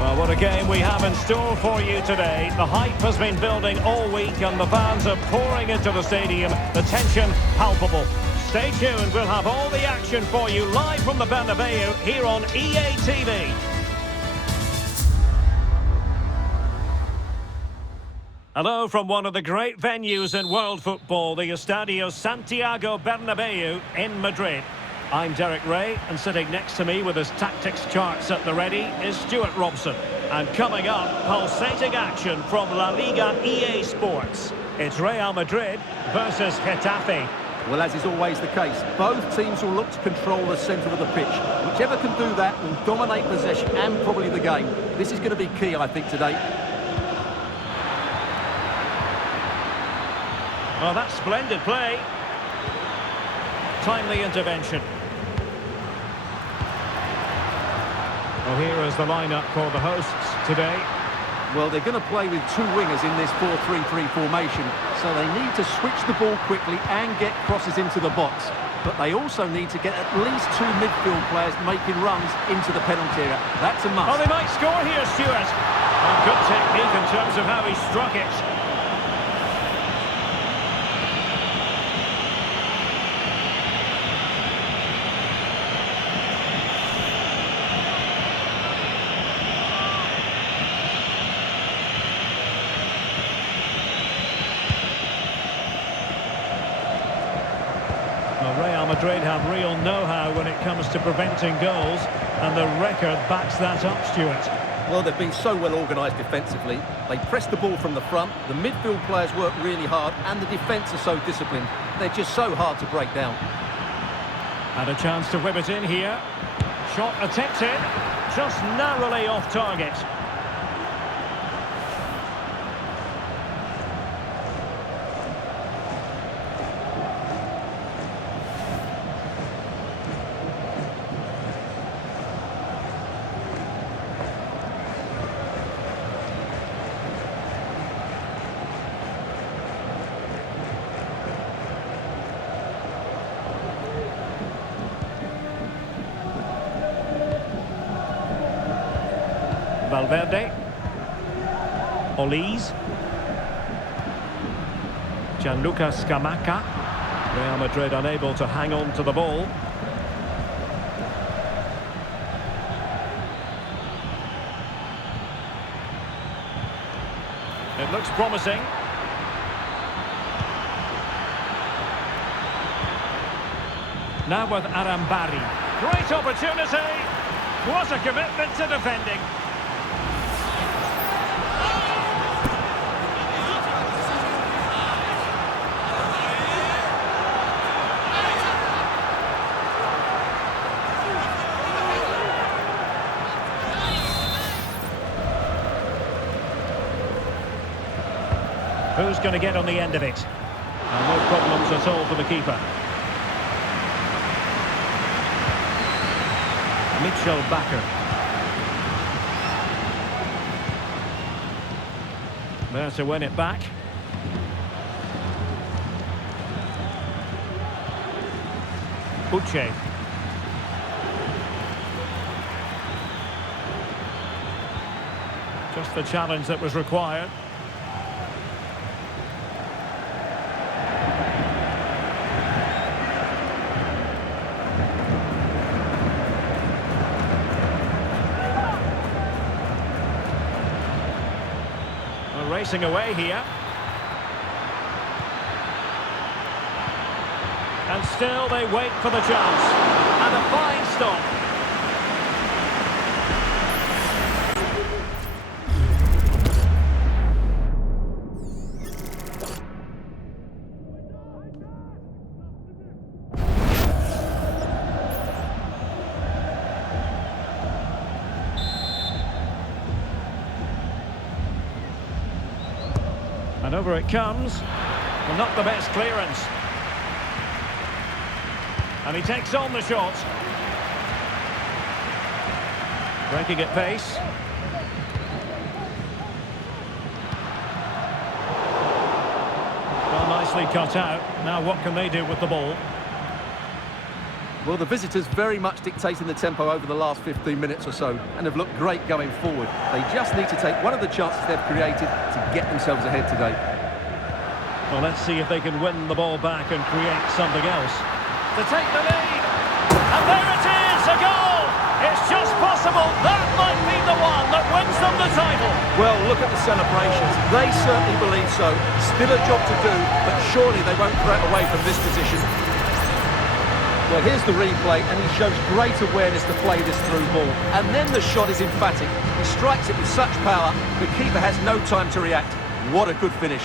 Well, what a game we have in store for you today. The hype has been building all week and the fans are pouring into the stadium. The tension palpable. Stay tuned, we'll have all the action for you live from the Bernabeu here on EA TV. Hello from one of the great venues in world football, the Estadio Santiago Bernabeu in Madrid. I'm Derek Ray, and sitting next to me with his tactics charts at the ready is Stuart Robson. And coming up, pulsating action from La Liga EA Sports. It's Real Madrid versus Getafe. Well, as is always the case, both teams will look to control the centre of the pitch. Whichever can do that will dominate possession and probably the game. This is going to be key, I think, today. Well, that's splendid play. Timely intervention. Well, here is the lineup for the hosts today. Well, they're going to play with two wingers in this 4-3-3 formation, so they need to switch the ball quickly and get crosses into the box. But they also need to get at least two midfield players making runs into the penalty area. That's a must. Oh, they might score here, Stuart. And good technique in terms of how he struck it. Real Madrid have real know-how when it comes to preventing goals, and the record backs that up, Stuart. Well, they've been so well organised defensively. They press the ball from the front, the midfield players work really hard, and the defence are so disciplined. They're just so hard to break down. And a chance to whip it in here. Shot attempted, just narrowly off target. Valverde. Olise. Gianluca Scamacca. Real Madrid unable to hang on to the ball. It looks promising. Now with Arambari. Great opportunity. What a commitment to defending. Who's going to get on the end of it? No problems at all for the keeper. Mitchell Bakker. There to win it back. Uche. Just the challenge that was required. Racing away here. And still they wait for the chance. And a fine stop. And over it comes. Well, not the best clearance. And he takes on the shot. Breaking at pace. Well, nicely cut out. Now what can they do with the ball? Well, the visitors very much dictating the tempo over the last 15 minutes or so and have looked great going forward. They just need to take one of the chances they've created to get themselves ahead today. Well, let's see if they can win the ball back and create something else. To take the lead. And there it is, a goal! It's just possible that might be the one that wins them the title. Well, look at the celebrations. They certainly believe so. Still a job to do, but surely they won't throw it away from this position. Well, here's the replay, and he shows great awareness to play this through ball. And then the shot is emphatic. He strikes it with such power, the keeper has no time to react. What a good finish.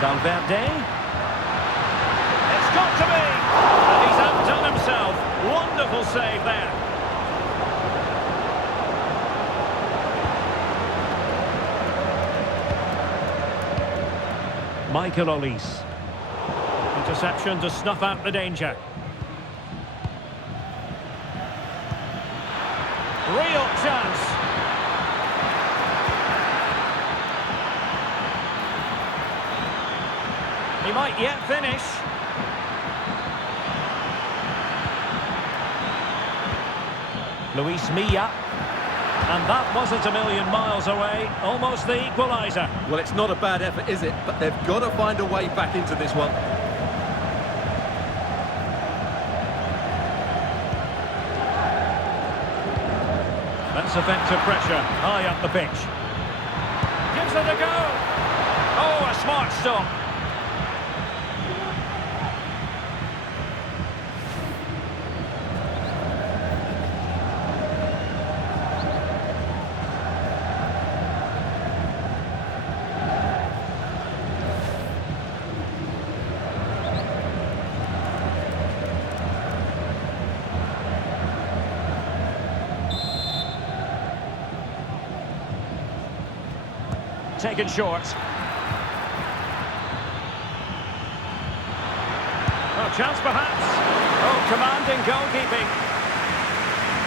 Valverde. It's got to be! And he's outdone himself. Wonderful save there. Michael Olise. Interception to snuff out the danger. Real chance. He might yet finish. Luis Milla. And that wasn't a million miles away. Almost the equaliser. Well, it's not a bad effort, is it? But they've got to find a way back into this one. That's effective pressure. High up the pitch. Gives it a go. Oh, a smart stop. Taken short. Oh, chance perhaps. Oh, commanding goalkeeping.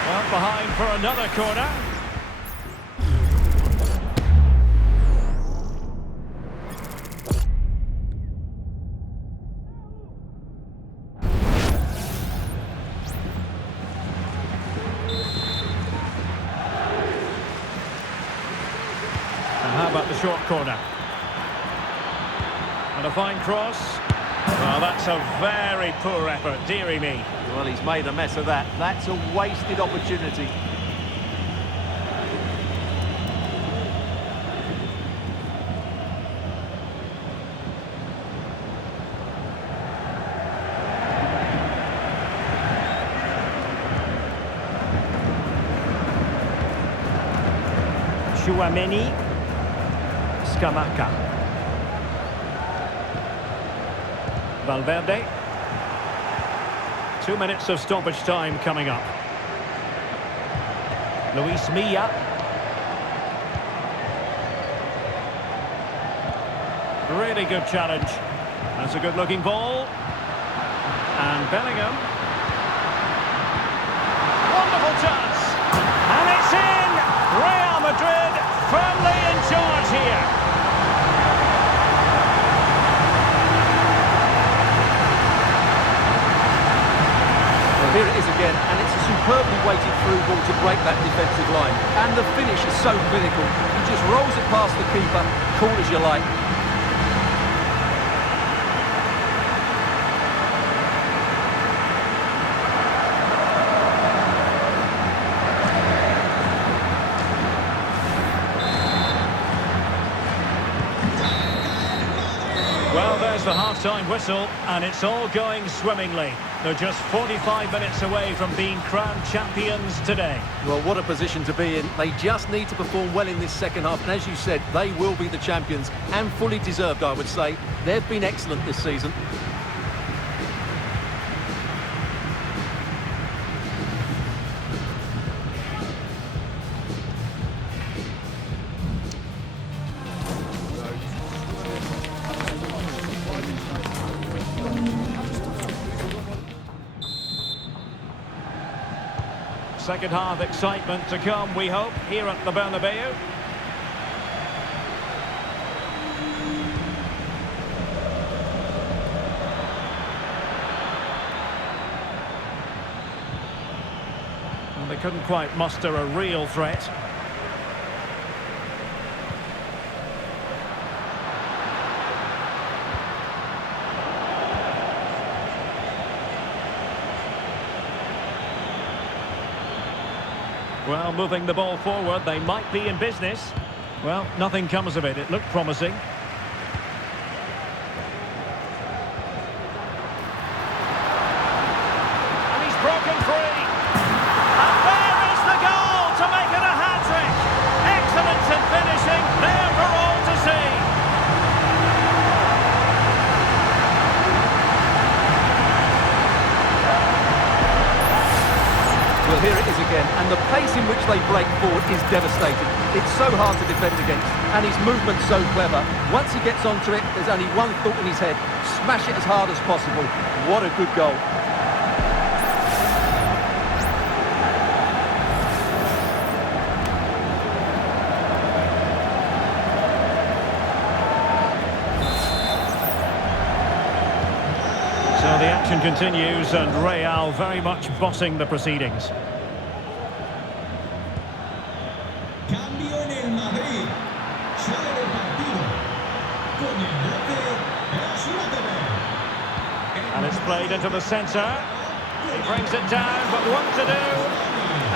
Well, behind for another corner. How about the short corner? And a fine cross. Well, that's a very poor effort, dearie me. Well, he's made a mess of that. That's a wasted opportunity. Chouameni. Scamacca. Valverde. 2 minutes of stoppage time coming up. Luis Milla. Really good challenge. That's a good looking ball. And Bellingham. Wonderful chance. And it's in! Real Madrid firmly in charge here. Well, here it is again, and it's a superbly weighted through ball to break that defensive line. And the finish is so clinical. He just rolls it past the keeper, cool as you like. Well, there's the half-time whistle, and it's all going swimmingly. They're just 45 minutes away from being crowned champions today. Well, what a position to be in. They just need to perform well in this second half. And as you said, they will be the champions, and fully deserved, I would say. They've been excellent this season. Second half excitement to come, we hope, here at the Bernabeu. And they couldn't quite muster a real threat. Well, moving the ball forward, they might be in business. Well, nothing comes of it. It looked promising. And he's broken free. And there is the goal to make it a hat-trick. Excellence in finishing, there for all to see. Well, here it is again, and the pace in which they break forward is devastating. It's so hard to defend against, and his movement's so clever. Once he gets onto it, there's only one thought in his head: smash it as hard as possible. What a good goal. So the action continues, and Real very much bossing the proceedings. Cambio en el Madrid. Sale del partido. Con el 12 es lateral. And it's played into the centre. He brings it down, but what to do?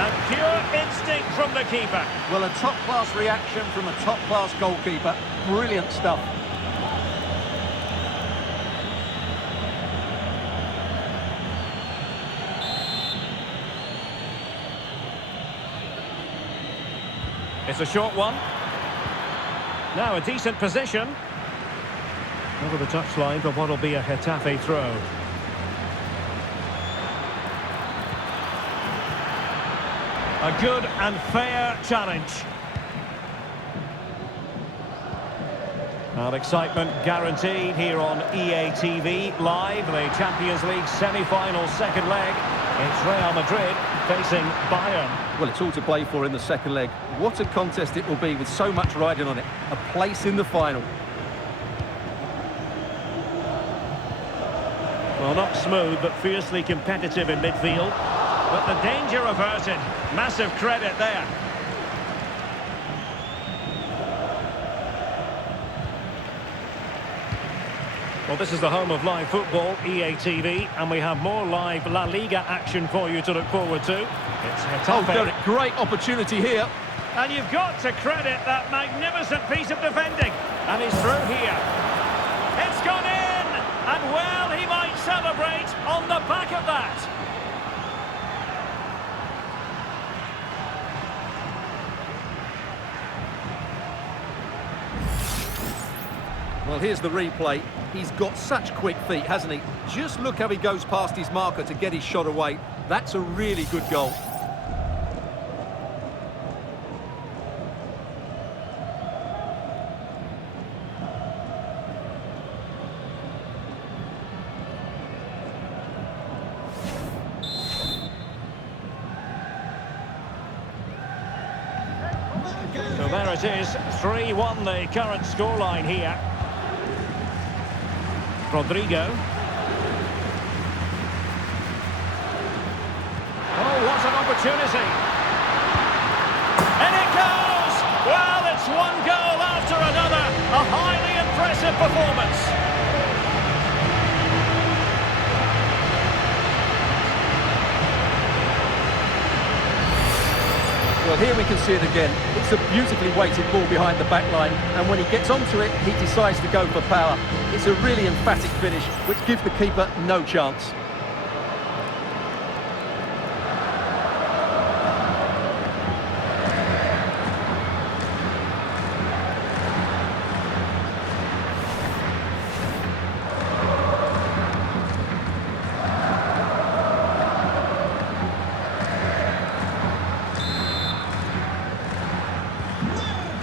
And pure instinct from the keeper. Well, a top-class reaction from a top-class goalkeeper. Brilliant stuff. It's a short one. Now a decent position. Over the touchline for what will be a Getafe throw. A good and fair challenge. And excitement guaranteed here on EA TV Live, the Champions League semi-final second leg. It's Real Madrid facing Bayern. Well, it's all to play for in the second leg. What a contest it will be with so much riding on it. A place in the final. Well, not smooth, but fiercely competitive in midfield. But the danger averted. Massive credit there. Well, this is the home of live football, EA TV, and we have more live La Liga action for you to look forward to. It's Oh, Getafe. Derek, great opportunity here. And you've got to credit that magnificent piece of defending. And he's through here. It's gone in! And well, he might celebrate on the back of that. Well, here's the replay. He's got such quick feet, hasn't he? Just look how he goes past his marker to get his shot away. That's a really good goal. So there it is, 3-1 the current scoreline here. Rodrigo. Oh, what an opportunity. And it goes! Well, it's one goal after another. A highly impressive performance. Well, here we can see it again. It's a beautifully weighted ball behind the back line, and when he gets onto it, he decides to go for power. It's a really emphatic finish, which gives the keeper no chance.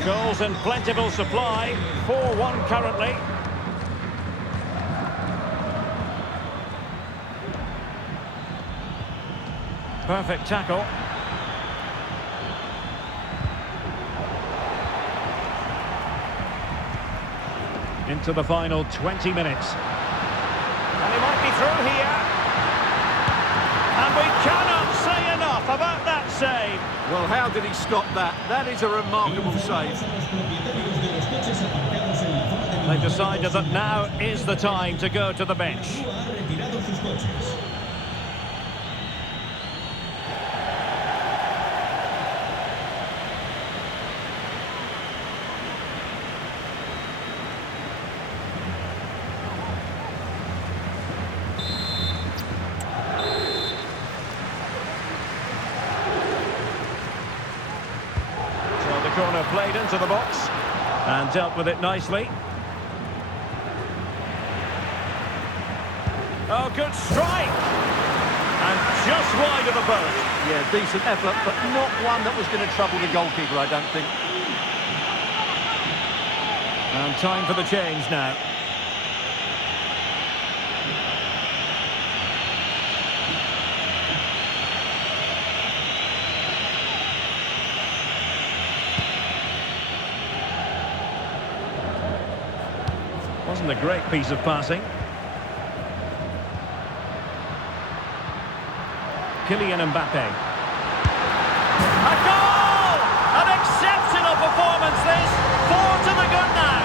Goals in plentiful supply, 4-1 currently. Perfect tackle. into the final 20 minutes. And he might be through here. And we cannot say enough about that save. Well, how did he stop that? That is a remarkable save. They've decided that now is the time to go to the bench. Corner played into the box and dealt with it nicely. Oh, good strike! And just wide of the post. Yeah, decent effort, but not one that was going to trouble the goalkeeper, I don't think. And time for the change now. Wasn't a great piece of passing. Kylian Mbappe. A goal! An exceptional performance this. 4 to the good now.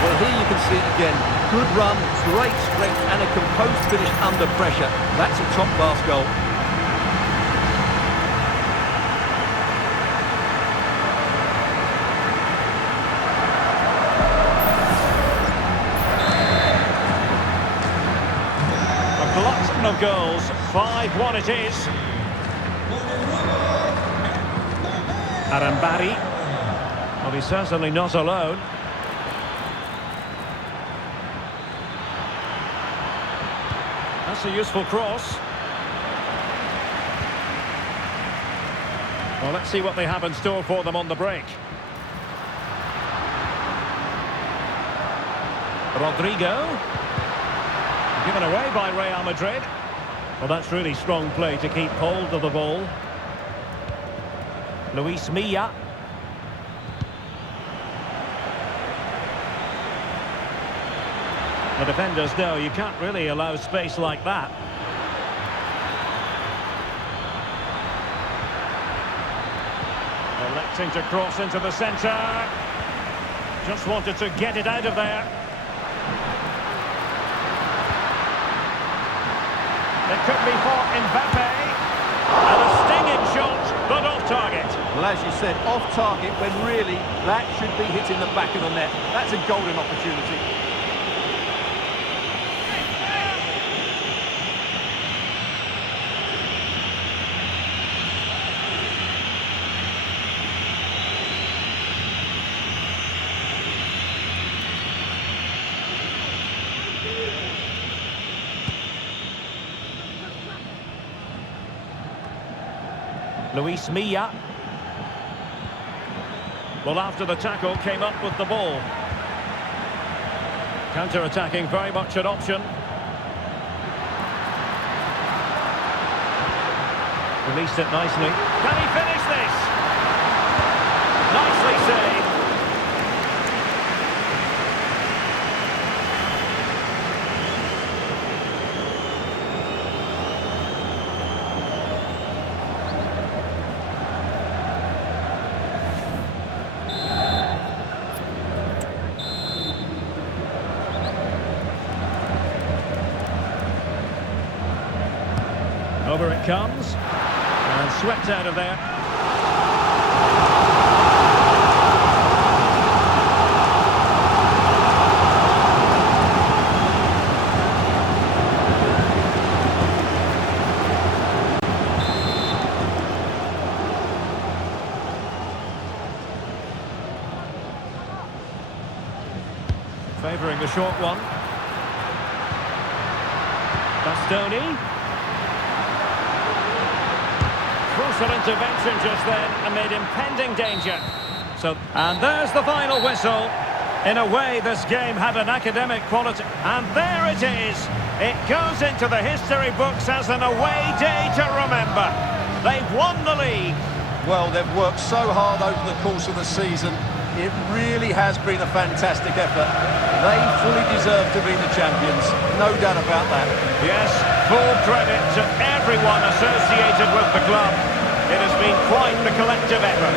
Well, here you can see it again. Good run, great strength and a composed finish under pressure. That's a top-class goal. Of goals, 5-1 it is. Arambari. Well, he's certainly not alone. That's a useful cross. Well, let's see what they have in store for them on the break. Rodrigo. Given away by Real Madrid. Well, that's really strong play to keep hold of the ball. Luis Milla. The defenders know you can't really allow space like that. Electing to cross into the centre. Just wanted to get it out of there. It could be for Mbappe. And a stinging shot, but off target. Well, as you said, off target when really that should be hitting the back of the net. That's a golden opportunity. Luis Milla. Well, after the tackle, came up with the ball. Counter-attacking, very much an option. Released it nicely. Can he finish this? Nicely saved. Over it comes, and swept out of there. Favouring the short one. Bastoni. Crucial intervention just then amid impending danger. And there's the final whistle. In a way, this game had an academic quality. And there it is. It goes into the history books as an away day to remember. They've won the league. Well, they've worked so hard over the course of the season. It really has been a fantastic effort. They fully deserve to be the champions. No doubt about that. Yes, full credit to everyone associated with the club. It has been quite the collective effort.